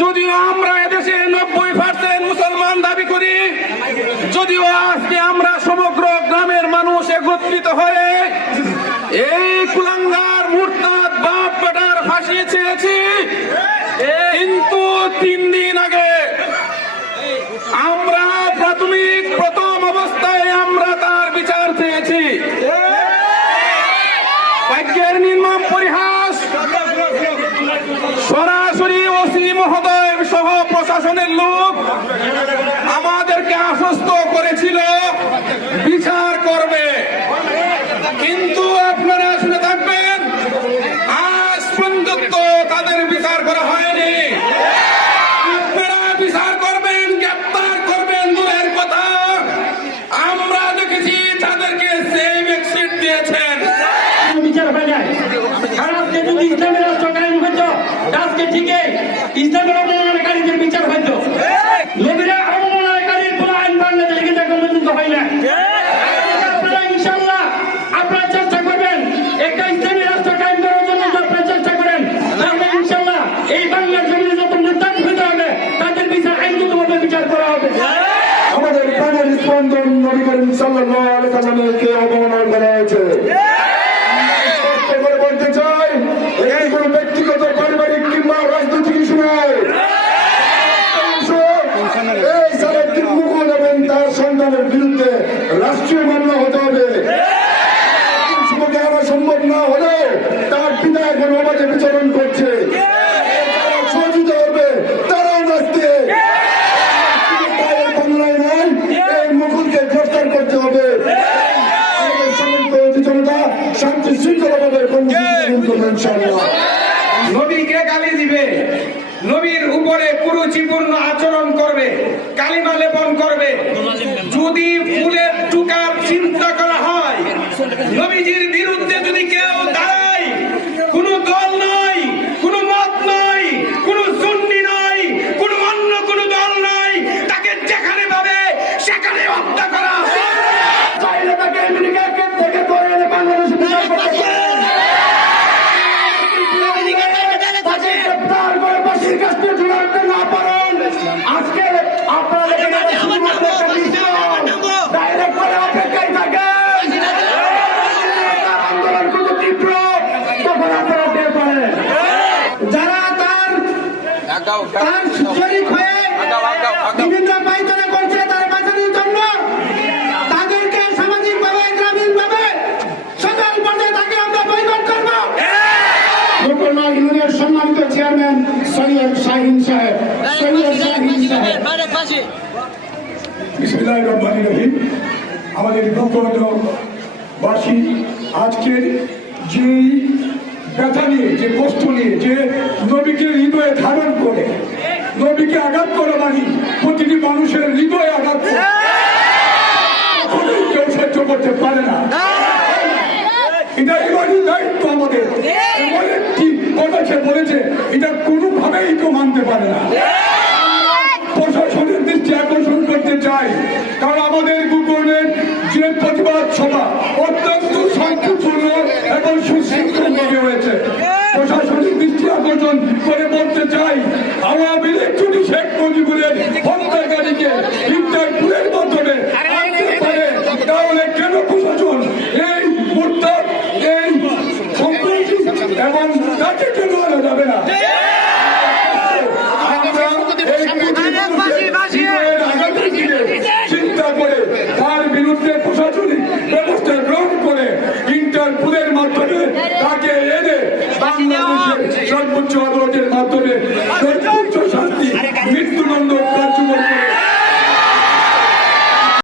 যদিও আমরা এদেশে নব্বই পার্সেন্ট মুসলমান দাবি করি, যদিও আজকে আমরা সমগ্র গ্রামের মানুষ একত্রিত হয়ে এই কুলাঙ্গার মুরতাদ বাপ বেটার ফাঁসিয়ে চেয়েছি। কিন্তু তিন দিন আগে আমরা প্রাথমিক প্রথম অবস্থায় আমরা তার বিচার চেয়েছি ভাগ্যের নির্মম পরিহাস মহোদয় সহ প্রশাসনের লোক আমাদেরকে আশ্বস্ত করেছিল বিচার করবে। কিন্তু আজকে যদি ইসলামের রাষ্ট্র কায়েম হইতো, আজকে ঠিকই ইসলামের অবমাননাকারীদের বিচার হইতো। নবীরা অবমাননাকারীর কোন আইন বাংলাদেশে কিন্তু এখন পর্যন্ত হয় না আমাদের প্রাণের স্পন্দন নবী করিম সাল্লাল্লাহু আলাইহি সাল্লামকে অবমাননা করা হয়েছে স্পষ্ট করে বলতে চাই এখানে কোনো ব্যক্তিগত পারিবারিক কিংবা রাজনৈতিক ইস্যু নয় এই সালেকটির মুকুল এবং তার সন্তানের বিরুদ্ধে রাষ্ট্রীয় মামলা হতে হবে। আনা সম্ভব না হলেও তার পিতা এখন অবাধে বিচরণ করছে। হবে। দিবে। নবীর উপরে আচরণ করবে, কালিমা লেপন করবে। যদি ফুলের টুকার চিন্তা করা হয় নবীজির বিরুদ্ধে যদি কেউ দাঁড়ায় কোন দল নয় কোন মত নয় কোন সুন্নি নয় কোন অন্য কোন দল নয় তাকে যেখানে পাবে সেখানে হত্যা করা হবে চাইলে তাকে আমেরিকা থেকে ধরে এনে বাংলাদেশে বিচার করতে পারেন। তাকে গ্রেফতার ফাঁসির কাছে ঝুলাতে না পারেন আজকে আপনারা এখানে শুধুমাত্র একটা তার তার হয়ে সৈয়দ শাহিন সাহেব সৈয়দ শাহিন সাহেব। বিসমিল্লাহির রহমানির রহিম। আমাদের বাসী আজকের যে ব্যথা নিয়ে যে কষ্ট নিয়ে যে নবীকে হৃদয়ে ধারণ করে নবীকে আঘাত করে মানি প্রতিটি মানুষের হৃদয়ে মানতে পারে না। প্রশাসনের দৃষ্টি আকর্ষণ করতে চাই। কারণ আমাদের গুগলের যে প্রতিবাদ সভা অত্যন্ত শান্তিপূর্ণ এবং সুশৃঙ্খল হয়েছে। প্রশাসনিক দৃষ্টি আকর্ষণ করে বলতে চাই, আওয়ামী লীগ যদি শেখ মুজিবুরের হত্যাকারীকে ইন্টারপুলের মাধ্যমে তাহলে কেন প্রশাসন এই মুরতাদ এই এবং তাকে কেন আনা যাবে না? সর্বোচ্চ আদালতের মাধ্যমে সর্বোচ্চ শাস্তি মৃত্যুদণ্ড